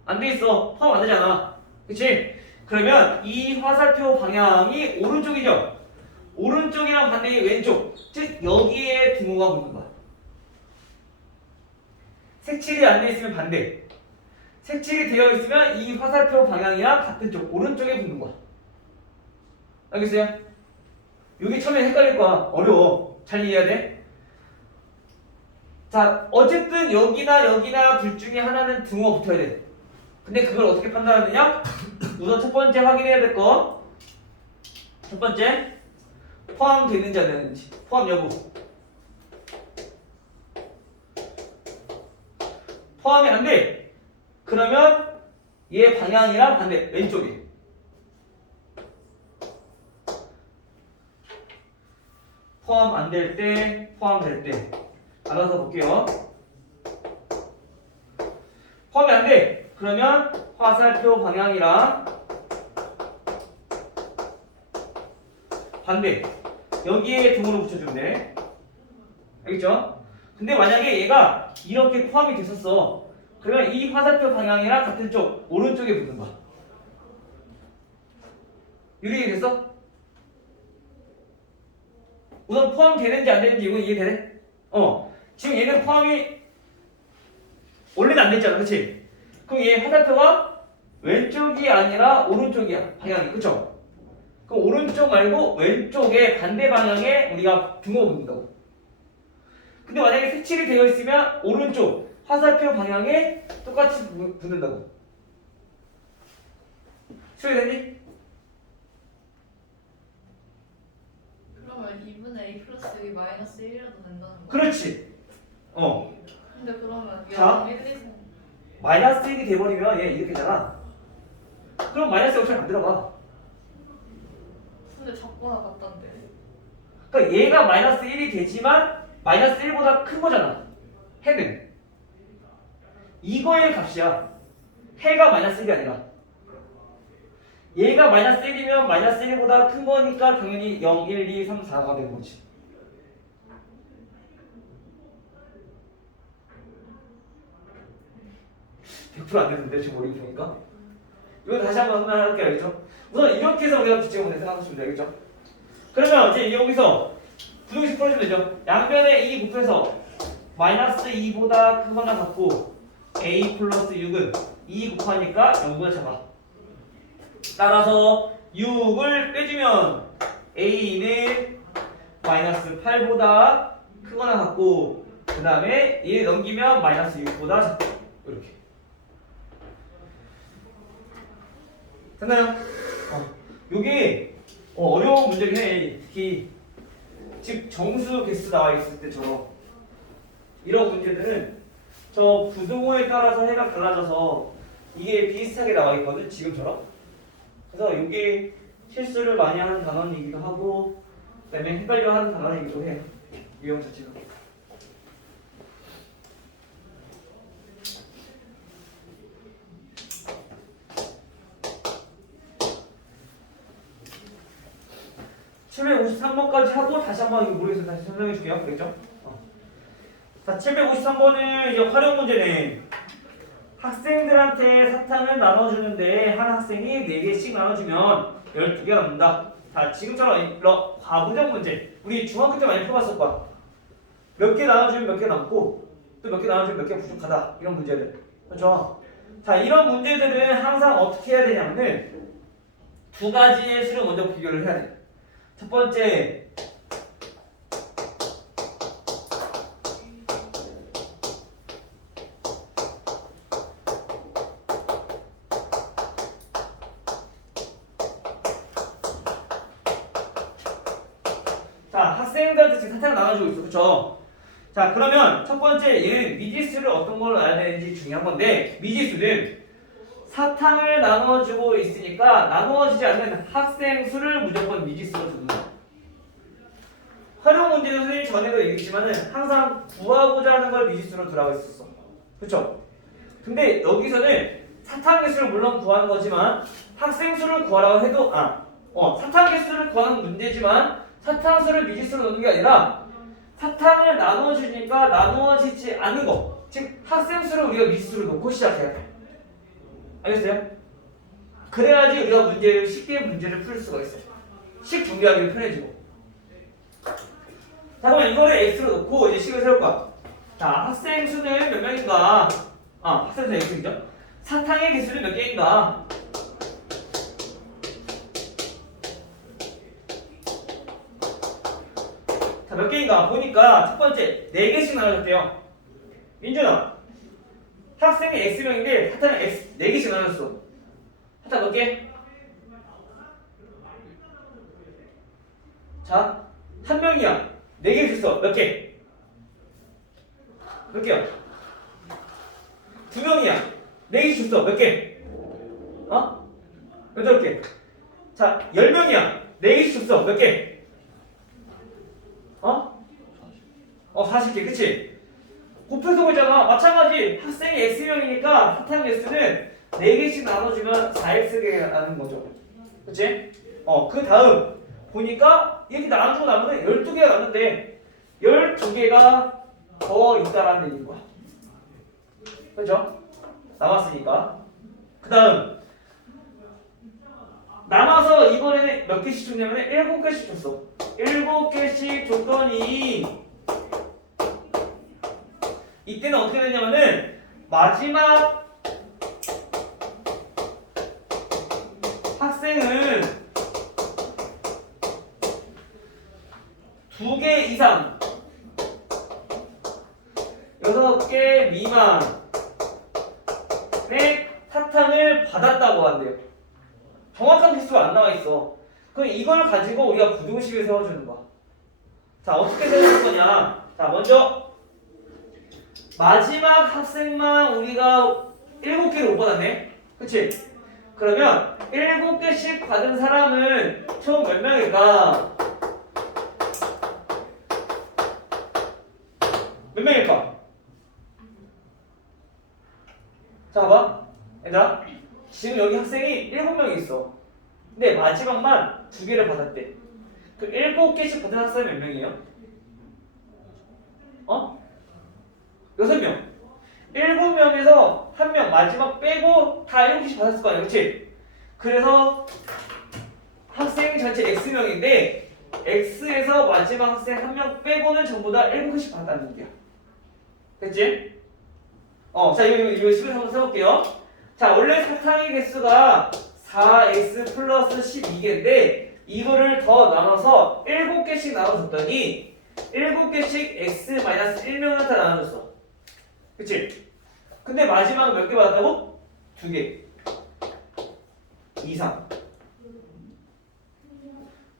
안 돼 있어. 포함 안 되잖아. 그치? 그러면 이 화살표 방향이 오른쪽이죠? 오른쪽이랑 반대의 왼쪽. 즉 여기에 등호가 붙는 거야. 색칠이 안 돼 있으면 반대. 색칠이 되어 있으면 이 화살표 방향이랑 같은 쪽 오른쪽에 붙는 거야. 알겠어요? 여기 처음에 헷갈릴 거야. 어려워. 잘 이해해야 돼. 자, 어쨌든 여기나 둘 중에 하나는 등호가 붙어야 돼. 근데 그걸 어떻게 판단하느냐? 우선 첫 번째 확인해야 될 거. 첫 번째, 포함되는지 안 되는지. 포함 여부. 포함이 안 돼. 그러면 얘 방향이랑 반대, 왼쪽에. 포함 안 될 때, 포함될 때. 알아서 볼게요. 포함이 안 돼. 그러면 화살표 방향이랑 반대. 여기에 등호를 붙여주면 돼. 알겠죠? 근데 만약에 얘가 이렇게 포함이 됐었어. 그러면 이 화살표 방향이랑 같은 쪽, 오른쪽에 붙는 거야. 이해가 됐어? 우선 포함되는지 안 되는지 이건 이해되네? 지금 얘는 포함이 원래는 안 됐잖아. 그치? 그럼 얘 화살표가 왼쪽이 아니라 오른쪽이야. 방향이. 그쵸? 그럼 오른쪽 말고 왼쪽에 반대 방향에 우리가 등호 붙는다고. 근데 만약에 색칠이 되어 있으면 오른쪽 화살표 방향에 똑같이 붙는다고. 수요되니? 그러면 2분의 a 플러스 6이 마이너스 1이라도 된다는 거. 그렇지. 근데 그러면 자. 0, 1, 2, 3. 마이너스 1이 돼버리면 얘 이렇게 되잖아. 그럼 마이너스 옵션 안 들어가. 근데 작거나 같던데. 그러니까 얘가 마이너스 1이 되지만 마이너스 1보다 큰 거잖아. 해는. 이거의 값이야. 해가 마이너스 1이 아니라. 얘가 마이너스 1이면 마이너스 1보다 큰 거니까 당연히 0, 1, 2, 3, 4가 되는 거지. %안 되는데 지금 머리 보니까. 이거 다시 한번 설명할게요. 알겠죠? 우선 이렇게 해서 우리가 규칙 문제 생각하시면 되겠죠? 그러면 이제 여기서 부등식 풀어주면 되죠? 양변에 2 곱해서 마이너스 2보다 크거나 같고 a 플러스 6은 2 곱하니까 0보다 작아. 따라서 6을 빼주면 a는 마이너스 8보다 크거나 같고 그 다음에 1 넘기면 마이너스 6보다 작고 이렇게 됐나요? 요게 어려운 문제긴 해. 특히 즉 정수 개수 나와 있을 때처럼 이런 문제들은 저 부등호에 따라서 해가 달라져서 이게 비슷하게 나와 있거든 지금처럼. 그래서 이게 실수를 많이 하는 단원이기도 하고 그다음에 헷갈려 하는 단원이기도 해요. 유형 자체가. (753번까지) 하고 다시 한번 이거 모르겠어요. 다시 설명해 줄게요. 그랬죠? 자, 753번은 이제 활용 문제네. 학생들한테 사탕을 나눠주는데 한 학생이 4개씩 나눠주면 12개 남는다. 자, 지금처럼 이런 과부정 문제 우리 중학교 때 많이 풀어봤을 거야. 몇 개 나눠주면 몇 개 남고 또 몇 개 나눠주면 몇 개 부족하다. 이런 문제들. 그렇죠? 자, 이런 문제들은 항상 어떻게 해야 되냐면은 두 가지의 수를 먼저 비교를 해야 돼. 첫 번째, 자, 학생들한테 지금 사탕을 나눠주고 있어. 그쵸? 자, 그러면 첫 번째 얘는 미지수를 어떤 걸로 알아야 되는지 중요한 건데 미지수는 사탕을 나눠주고 있으니까 나누어지지 않는 학생 수를 무조건 미지수로 두는 거야. 활용 문제는 선생님 전에도 얘기했지만은 항상 구하고자 하는 걸 미지수로 두라고 했었어. 그쵸? 근데 여기서는 사탕 개수를 물론 구하는 거지만 학생 수를 구하라고 해도 사탕 개수를 구하는 문제지만 사탕수를 미지수로 넣는 게 아니라 사탕을 나누어주니까 나누어지지 않는 거, 즉 학생수를 우리가 미지수로 놓고 시작해야 돼. 알겠어요? 그래야지 우리가 문제를 쉽게 문제를 풀 수가 있어요. 식 정리하기 편해지고. 자, 그러면 이거를 x로 놓고 이제 식을 세울 거야. 자, 학생 수는 몇 명인가? 학생 수는 x이죠. 사탕의 개수는 몇 개인가? 자, 몇 개인가? 보니까 첫 번째 4개씩 나눠줬대요. 민준아, 학생이 x명인데 사탕은 x 4개씩 나눠줬어. 사탕 몇 개? 자, 한 명이야. 4개 줬어. 몇 개? 몇 개야? 2명이야. 4개 줬어. 몇 개? 8개. 자, 10명이야. 4개 줬어. 몇 개? 40개. 그치? 곱해서 보잖아. 마찬가지 학생이 x명이니까 사탕 개수는 4개씩 나눠주면 4x가 나는 거죠. 그치? 그 다음 보니까 이렇게 나눠주고 나면 12개가 남는데 12개가 더 있다라는 얘기인 거야. 그죠? 남았으니까. 그 다음 남아서 이번에는 몇 개씩 줬냐면 7개씩 줬어. 7개씩 줬더니 이때는 어떻게 되냐면은 마지막 학생은 2개 이상 6개 미만의 사탕을 받았다고 한대요. 정확한 개수가 안 나와 있어. 그럼 이걸 가지고 우리가 부등식을 세워주는 거야. 자, 어떻게 세워줄 거냐? 자, 먼저 마지막 학생만 우리가 7개를 못 받았네. 그치? 그러면 7개씩 받은 사람은 총 몇 명일까? 몇 명일까? 자, 봐봐. 얘들아, 지금 여기 학생이 7명이 있어. 근데 마지막만 2개를 받았대. 그 7개씩 받은 학생이 몇 명이에요? 6명. 7명에서 1명 마지막 빼고 다 7개씩 받았을 거 아니야, 그치? 그래서 학생 전체 X명인데 X에서 마지막 학생 1명 빼고는 전부 다 7개씩 받았다는 얘기야. 됐지? 자, 이거 식을 한번 써볼게요. 자, 원래 사탕의 개수가 4x 플러스 12개인데 이거를 더 나눠서 7개씩 나눠줬더니 7개씩 x 마이너스 1명한테 나눠줬어. 그치? 근데 마지막에 몇 개 받았다고? 2개 이상.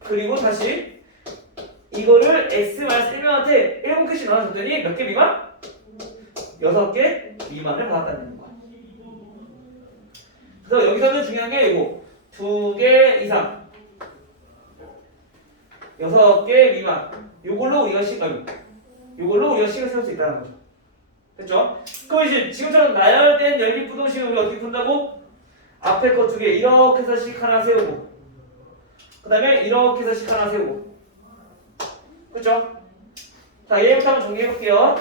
그리고 다시 이거를 x 마이너스 1명한테 7개씩 나눠줬더니 몇 개 미만? 6개 미만을 받았다는 거야. 그래서 여기서는 중요한 게 이거 2개 이상 6개 미만 요걸로 우리가 식을 세울 수 있다는 거죠. 됐죠? 그럼 이제 지금처럼 나열된 연립부동식을 우리 어떻게 푼다고? 앞에 거 2개 이렇게 해서 식 하나 세우고 그 다음에 이렇게 해서 식 하나 세우고 그쵸? 자 얘부터 한번 정리해볼게요.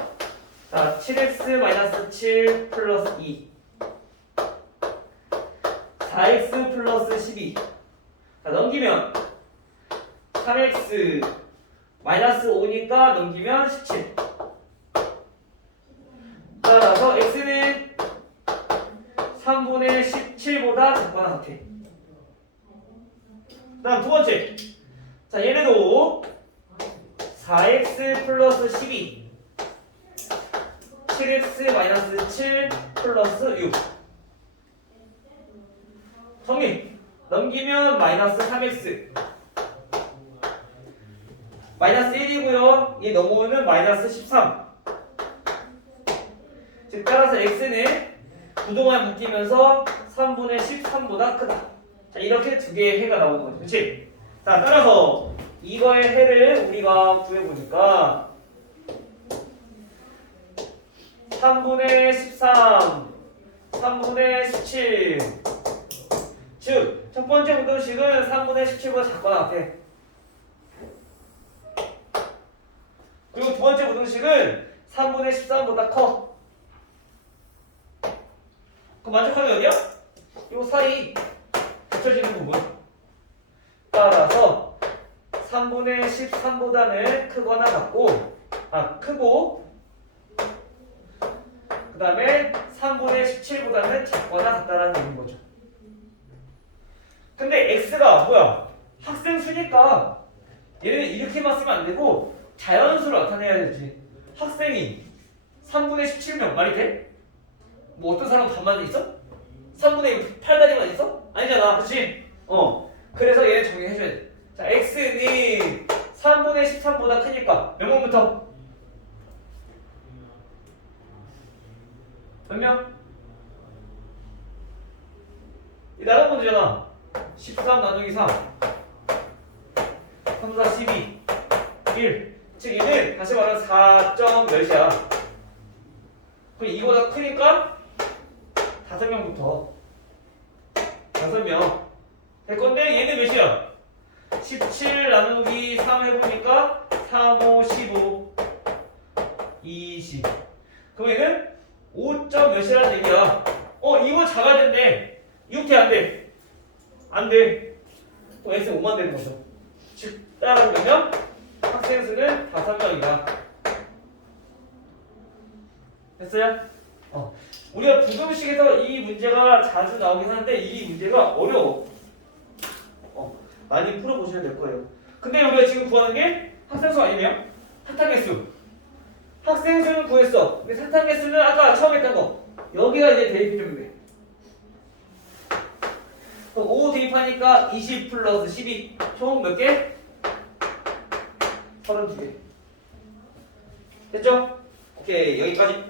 자 7x-7 플러스 2 4x 플러스 12 자 넘기면 3x 마이너스 5니까 넘기면 17 따라서 x는 3분의 17보다 작거나 같아. 그 다음 두 번째 자 얘네도 4x 플러스 12 7x 마이너스 7 플러스 6 정리 넘기면 마이너스 3x 마이너스 1이고요 이 넘어오면 마이너스 13 즉 따라서 x는 부동안 바뀌면서 3분의 13보다 크다. 자 이렇게 2개의 해가 나오는 거죠. 그치? 자 따라서 이거의 해를 우리가 구해보니까 3분의 13 3분의 17 즉 첫 번째 부동식은 3분의 17보다 작거나 같아. 그리고 두 번째 부동식은 3분의 13보다 커. 그럼 만족하는 어디야? 요 사이 붙여지는 부분. 따라서 3분의 13보다는 크거나 같고 크고 그 다음에 3분의 17보다는 작거나 같다라는 얘기인 거죠. 근데 x가 뭐야? 학생 수니까 얘는 이렇게만 쓰면 안 되고 자연수로 나타내야 되지. 학생이 3분의 17명 말이 돼? 뭐 어떤 사람 반만 있어? 3분의 8다리만 있어? 아니잖아, 그렇지? 그래서 얘는 정리해줘야 돼. 자, x는 3분의 13보다 크니까 몇 명부터? 몇 명? 이 나눠 문제잖아. 13 나누기 3 3, 4, 12 1 즉 얘는 다시 말하면 4점 몇이야. 그럼 이거보다 크니까 5명부터 5명 될 건데 얘는 몇이야? 17 나누기 3 해보니까 3, 5, 15 20 그럼 얘는 5점 몇이라는 얘기야. 이거 작아야 된대. 6대 안 돼. 안 돼. 그럼 x는 5만 되는 거죠. 즉 따라하면 학생 수는 5명이다. 됐어요? 우리가 부등식에서 이 문제가 자주 나오긴 하는데 이 문제가 어려워. 많이 풀어보셔야 될 거예요. 근데 우리가 지금 구하는 게 학생 수 아니에요? 사탕 개수. 학생 수는 구했어. 근데 사탕 개수는 아까 처음 했던 거. 여기가 이제 대입해주면 돼. 5 대입하니까 20 플러스 12 총 몇 개? 32개. 됐죠? 오케이 여기까지.